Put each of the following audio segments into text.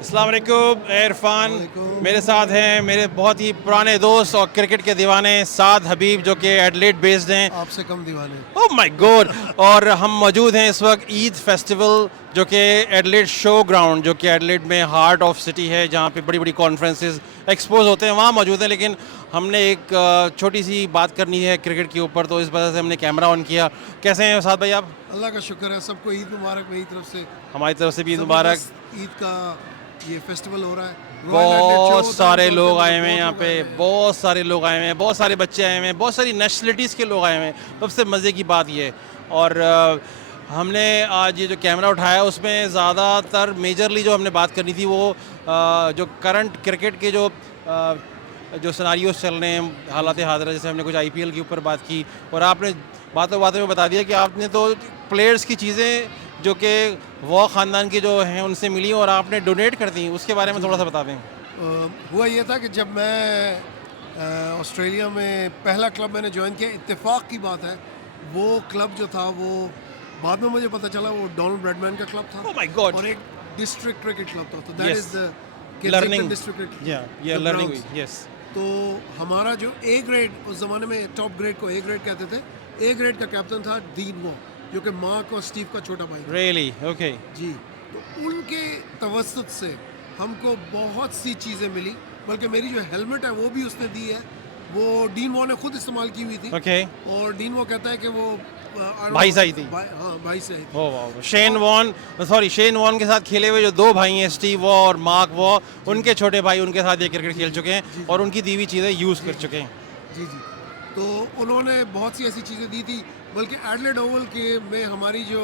अस्सलाम वालेकुम इरफान मेरे साथ हैं मेरे बहुत ही पुराने दोस्त और क्रिकेट के दीवाने साद हबीब जो कि एडलेड बेस्ड हैं। आपसे कम दीवाने। Oh my God. और हम मौजूद हैं इस वक्त ईद फेस्टिवल जो कि एडलेड शो ग्राउंड जो कि एडलेड में हार्ट ऑफ सिटी है जहाँ पे बड़ी बड़ी कॉन्फ्रेंसेस एक्सपोज होते हैं वहाँ मौजूद हैं। लेकिन हमने एक छोटी सी बात करनी है क्रिकेट के ऊपर, तो इस वजह से हमने कैमरा ऑन किया। कैसे हैं साद भाई आप? अल्लाह का शुक्र है, सबको ईद मुबारक मेरी तरफ से। हमारी तरफ से भी ईद मुबारक। ज़बरदस्त ईद का ये फेस्टिवल हो रहा है। बहुत सारे लोग आए हुए हैं यहाँ पे, बहुत बहुत सारे लोग आए हुए हैं, बहुत सारे बच्चे आए हुए हैं, बहुत सारी नेशनलिटीज़ के लोग आए हुए हैं। सबसे मज़े की बात ये है। और हमने आज ये जो कैमरा उठाया उसमें ज़्यादातर मेजरली जो हमने बात करनी थी वो जो करंट क्रिकेट के जो सिनारियोस चल रहे हैं, हालात हाज़िरा, जैसे हमने कुछ IPL के ऊपर बात की और आपने बातों बातों में बता दिया कि आपने तो प्लेयर्स की चीज़ें जो कि वो ख़ानदान के जो हैं उनसे मिली और आपने डोनेट कर दी, उसके बारे में थोड़ा सा बता दें। हुआ ये था कि जब मैं ऑस्ट्रेलिया में पहला क्लब मैंने ज्वाइन किया, इत्तेफाक की बात है, वो क्लब जो था वो बाद में मुझे पता चला वो डोनाल्ड ब्रैडमैन का क्लब था। Oh my God. और एक डिस्ट्रिक्ट क्रिकेट क्लब था, तो that Yes. Is the learning district. या लर्निंग हुई। यस। तो हमारा जो ए ग्रेड, उस ज़माने में टॉप ग्रेड को ए ग्रेड कहते थे, ए ग्रेड का कैप्टन था डीन वो, जो कि मार्क और स्टीव का छोटा भाई था। Really okay. जी। तो उनके तवस्सुत से हमको बहुत सी चीज़ें मिली, बल्कि मेरी जो हेलमेट है वो भी उसने दी है, वो डीन वॉ ने खुद इस्तेमाल की हुई थी। ओके। और डीन वॉ कहता है कि वो भाई से आई थी। हाँ, भाई से आई थी। ओह वाह। शेन वॉन के साथ खेले हुए जो दो भाई हैं, स्टीव वॉ और मार्क वॉ, उनके छोटे भाई उनके साथ ये क्रिकेट खेल चुके हैं और उनकी दी हुई चीज़ें यूज़ कर चुके हैं। जी जी। तो उन्होंने बहुत सी ऐसी चीज़ें दी थी, बल्कि एडलेड ओवल के में हमारी जो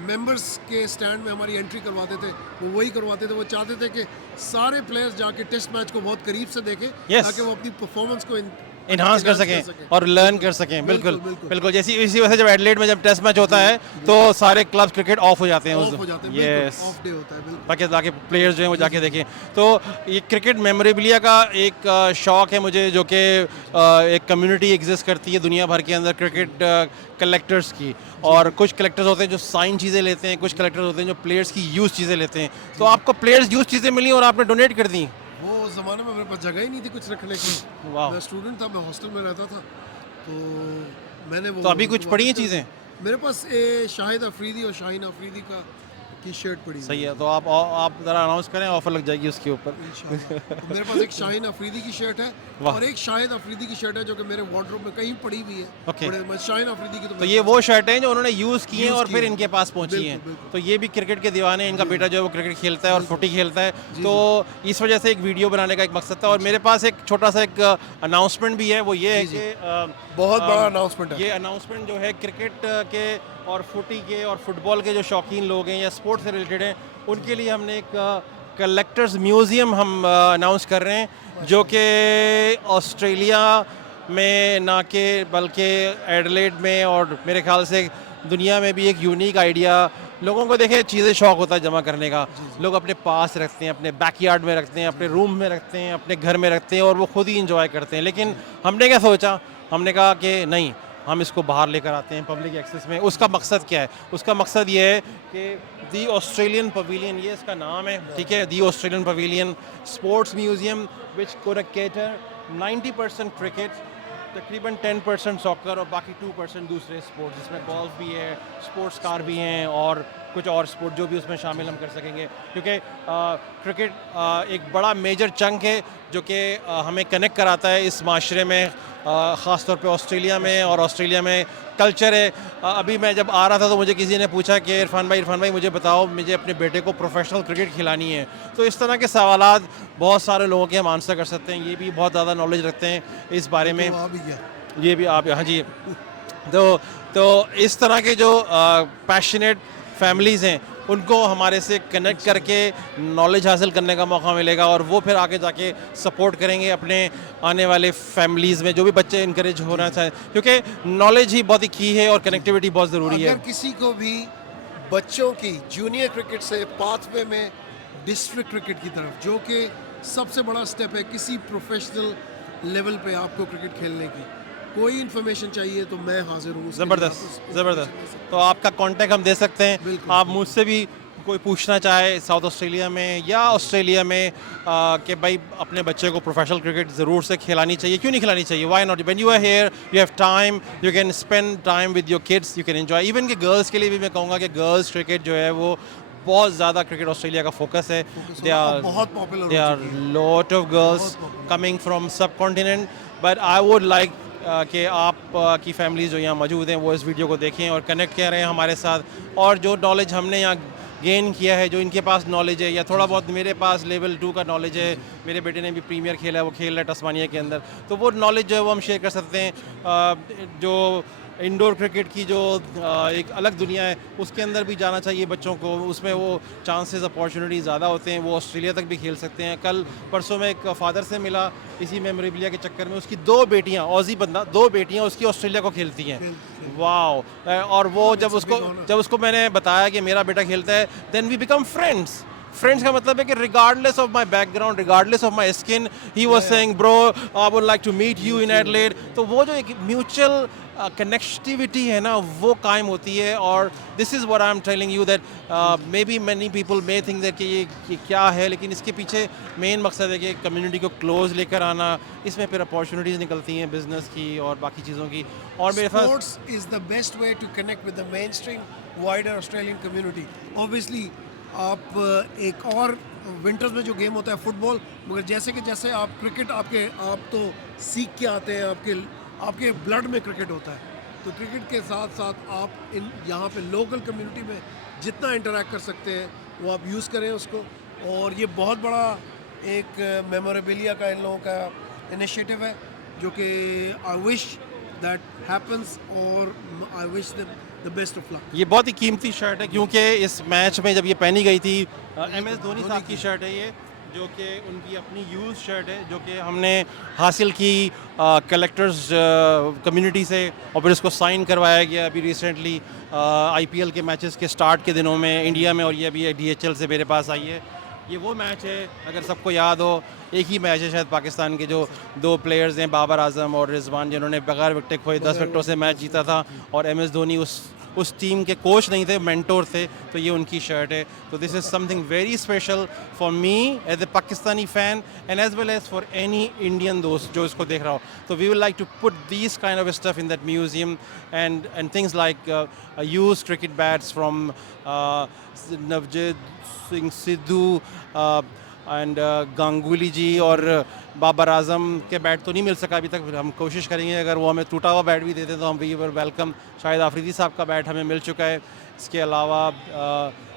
मेंबर्स के स्टैंड में हमारी एंट्री करवाते थे, वो वही करवाते थे। वो चाहते थे कि सारे प्लेयर्स जाके टेस्ट मैच को बहुत करीब से देखें, Yes. ताकि वो अपनी परफॉर्मेंस को इन्हांस कर सकें और लर्न कर सकें। बिल्कुल बिल्कुल। बिल्कुल। जैसी इसी वजह से जब एडलेड में जब टेस्ट मैच होता है तो सारे क्लब्स क्रिकेट ऑफ हो जाते हैं ऑफ हो जाते हैं, यस, ऑफ डे होता है, बिल्कुल। ताकि ताकि प्लेयर्स जो हैं वो जाके देखें। तो ये क्रिकेट मेमोरेबिलिया का एक शौक़ है मुझे, जो कि एक कम्युनिटी एग्जिस्ट करती है दुनिया भर के अंदर क्रिकेट कलेक्टर्स की। और कुछ कलेक्टर्स होते हैं जो साइन चीज़ें लेते हैं, कुछ कलेक्टर्स होते हैं जो प्लेयर्स की यूज़ चीज़ें लेते हैं। तो आपको प्लेयर्स यूज़ चीज़ें मिली और आपने डोनेट कर दी। वो ज़माने में मेरे पास जगह ही नहीं थी कुछ रखने की। वाह। मैं स्टूडेंट था, मैं हॉस्टल में रहता था, तो मैंने वो तो अभी कुछ पड़ी हैं चीज़ें? मेरे पास शाहिद अफरीदी और शाहीन अफरीदी की शर्ट पड़ी सही है, तो आप ज़रा अनाउंस करें, ऑफर लग जाएगी उसके ऊपर। इंशाल्लाह। तो मेरे पास एक शाहीन अफरीदी की शर्ट है वाह। और एक शाहिद अफरीदी की शर्ट है जो कि मेरे वार्डरोब में कहीं पड़ी हुई है। ओके। मैं शाहीन अफरीदी की तो ये वो शर्ट हैं जो उन्होंने यूज़ की हैं यूज़ और की फिर हैं। इनके पास पहुंची बिल्कुल, हैं। बिल्कुल। तो ये भी क्रिकेट के दीवाने हैं। इनका बेटा जो है वो क्रिकेट खेलता है और फुटी खेलता है, तो इस वजह से एक वीडियो बनाने का एक मकसद था। और मेरे पास एक छोटा सा एक अनाउंसमेंट भी है, वो ये है कि बहुत बड़ा अनाउंसमेंट है। ये अनाउंसमेंट जो है क्रिकेट के और फुटी के और फुटबॉल के जो शौकीन लोग हैं या स्पोर्ट्स से रिलेटेड हैं, उनके लिए हमने एक कलेक्टर्स म्यूज़ियम हम अनाउंस कर रहे हैं, जो कि ऑस्ट्रेलिया में ना के बल्कि एडलेड में और मेरे ख्याल से दुनिया में भी एक यूनिक आइडिया। लोगों को देखें चीज़ें शौक़ होता है जमा करने का, लोग अपने पास रखते हैं, अपने बैकयार्ड में रखते हैं, अपने रूम में रखते हैं, अपने घर में रखते हैं और वो खुद ही इंजॉय करते हैं। लेकिन हमने क्या सोचा, हमने कहा कि नहीं, हम इसको बाहर लेकर आते हैं पब्लिक एक्सेस में। उसका मकसद क्या है? उसका मकसद ये है कि दी ऑस्ट्रेलियन पवेलियन, ये इसका नाम है, ठीक है, the Australian pavilion sports museum which code cater 90% cricket, तकरीबन 10% सॉकर और बाकी 2% दूसरे स्पोर्ट्स, जिसमें गोल्फ भी है, स्पोर्ट्स कार भी हैं और कुछ और स्पोर्ट जो भी उसमें शामिल हम कर सकेंगे। क्योंकि क्रिकेट एक बड़ा मेजर चंक है जो कि हमें कनेक्ट कराता है इस माशरे में, ख़ास तौर पे ऑस्ट्रेलिया में। और ऑस्ट्रेलिया में कल्चर है। अभी मैं जब आ रहा था तो मुझे किसी ने पूछा कि इरफान भाई मुझे बताओ, मुझे अपने बेटे को प्रोफेशनल क्रिकेट खिलानी है। तो इस तरह के सवालात बहुत सारे लोगों के हम आंसर कर सकते हैं। ये भी बहुत ज़्यादा नॉलेज रखते हैं इस बारे में। ये भी आप, हाँ जी। तो इस तरह के जो पैशनेट फैमिलीज़ हैं उनको हमारे से कनेक्ट करके नॉलेज हासिल करने का मौका मिलेगा और वो फिर आगे जाके सपोर्ट करेंगे अपने आने वाले फैमिलीज़ में जो भी बच्चे इनकरेज होना चाहें, क्योंकि नॉलेज ही बहुत ही की है और कनेक्टिविटी बहुत ज़रूरी है। अगर किसी को भी बच्चों की जूनियर क्रिकेट से पाथवे में डिस्ट्रिक्ट क्रिकेट की तरफ, जो कि सबसे बड़ा स्टेप है किसी प्रोफेशनल लेवल पे आपको क्रिकेट खेलने की, कोई इन्फॉर्मेशन चाहिए तो मैं हाजिर हूँ। ज़बरदस्त ज़बरदस्त। तो आपका कांटेक्ट हम दे सकते हैं, बिल्कुल। आप मुझसे भी कोई पूछना चाहे साउथ ऑस्ट्रेलिया में या ऑस्ट्रेलिया में कि भाई अपने बच्चे को प्रोफेशनल क्रिकेट ज़रूर से खिलानी चाहिए, क्यों नहीं खिलानी चाहिए, why not, when you are here you have time, you can spend time with your kids, you can enjoy. Even कि गर्ल्स के लिए भी मैं कहूँगा कि गर्ल्स क्रिकेट जो है वो बहुत ज़्यादा क्रिकेट ऑस्ट्रेलिया का फोकस है। बहुत popular they are lot of girls coming from subcontinent, but I would like कि आप की फैमिलीज़ जो यहाँ मौजूद हैं वो इस वीडियो को देखें और कनेक्ट करें हमारे साथ, और जो नॉलेज हमने यहाँ गेन किया है, जो इनके पास नॉलेज है या थोड़ा बहुत मेरे पास लेवल 2 का नॉलेज है, मेरे बेटे ने भी प्रीमियर खेला है, वो खेल रहा है तस्मानिया के अंदर, तो वो नॉलेज जो है वो हम शेयर कर सकते हैं। जो इंडोर क्रिकेट की जो एक अलग दुनिया है उसके अंदर भी जाना चाहिए बच्चों को, उसमें वो चांसेस अपॉर्चुनिटी ज़्यादा होते हैं, वो ऑस्ट्रेलिया तक भी खेल सकते हैं। कल परसों में एक फादर से मिला इसी मेमोरेबिलिया के चक्कर में, उसकी 2 बेटियां, ऑजी बंदा, 2 बेटियां उसकी ऑस्ट्रेलिया को खेलती हैं। वाओ! और वो जब उसको मैंने बताया कि मेरा बेटा खेलता है, then we become friends. Friends का मतलब है कि regardless of my background, regardless of my skin, he was saying bro I would like to meet you in Adelaide. तो वो जो एक म्यूचुअल कनेक्टिविटी है ना वो कायम होती है, और this is what I am telling you that may be many people may think that कि ये क्या है, लेकिन इसके पीछे मेन मकसद है कि कम्युनिटी को क्लोज लेकर आना, इसमें फिर अपॉर्चुनिटीज़ निकलती हैं बिजनेस की और बाकी चीज़ों की। और मेरे पास sports is the best way to connect with the mainstream wider Australian community. Obviously आप एक और विंटर्स में जो गेम होता है फुटबॉल, मगर जैसे आप क्रिकेट आप तो सीख के आते हैं, आपके ब्लड में क्रिकेट होता है, तो क्रिकेट के साथ साथ आप यहाँ पे लोकल कम्युनिटी में जितना इंटरेक्ट कर सकते हैं वो आप यूज़ करें उसको। और ये बहुत बड़ा एक मेमोरेबिलिया का इन लोगों का इनिशिएटिव है जो कि आई विश दैट हैपन्स, और I wish the best of luck. ये बहुत ही कीमती शर्ट है क्योंकि इस मैच में जब ये पहनी गई थी, MS धोनी साहब की शर्ट है ये, जो कि उनकी अपनी यूज़ शर्ट है, जो कि हमने हासिल की कलेक्टर्स कम्युनिटी से, और फिर इसको साइन करवाया गया अभी रिसेंटली IPL के मैचेस के स्टार्ट के दिनों में इंडिया में, और ये अभी DHL से मेरे पास आई है। ये वो मैच है, अगर सबको याद हो, एक ही मैच है शायद पाकिस्तान के जो 2 प्लेयर्स हैं, बाबर आजम और रिजवान, जिन्होंने बगैर विकेट खोए 10 विकेटों से मैच जीता था, और MS धोनी उस टीम के कोच नहीं थे, मेंटोर थे, तो ये उनकी शर्ट है। तो this is something very special for me as a Pakistani fan and as well as for any Indian दोस्त जो इसको देख रहा हो। तो we will like to put these kind of stuff in that museum and things like use cricket bats from Navjeet Singh Sidhu and Ganguly ji, और बाबर आजम के bat तो नहीं मिल सका अभी तक, हम कोशिश करेंगे अगर वो हमें टूटा हुआ बैट भी देते तो हम वी वर वेलकम। शायद आफरीदी साहब का बैट हमें मिल चुका है, इसके अलावा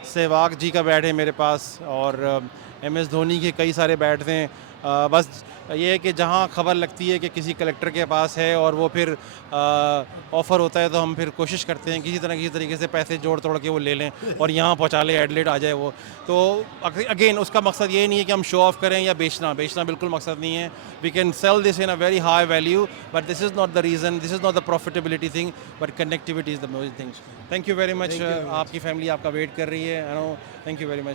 सहवाग जी का बैट है मेरे पास, और MS धोनी के कई सारे बैट हैं। बस ये है कि जहाँ खबर लगती है कि किसी कलेक्टर के पास है और वो फिर ऑफ़र होता है, तो हम फिर कोशिश करते हैं किसी तरीके से पैसे जोड़ तोड़ के वो ले लें और यहाँ पहुँचा लें, एडिलेड आ जाए वो। तो अगेन उसका मकसद ये नहीं है कि हम शो ऑफ़ करें या बेचना बिल्कुल मकसद नहीं है। We can sell this in a very high value, but this is not the reason, this is not the profitability thing, but connectivity is the most thing. Thank you very much. आपकी family आपका wait कर रही है, I know. Thank you very much.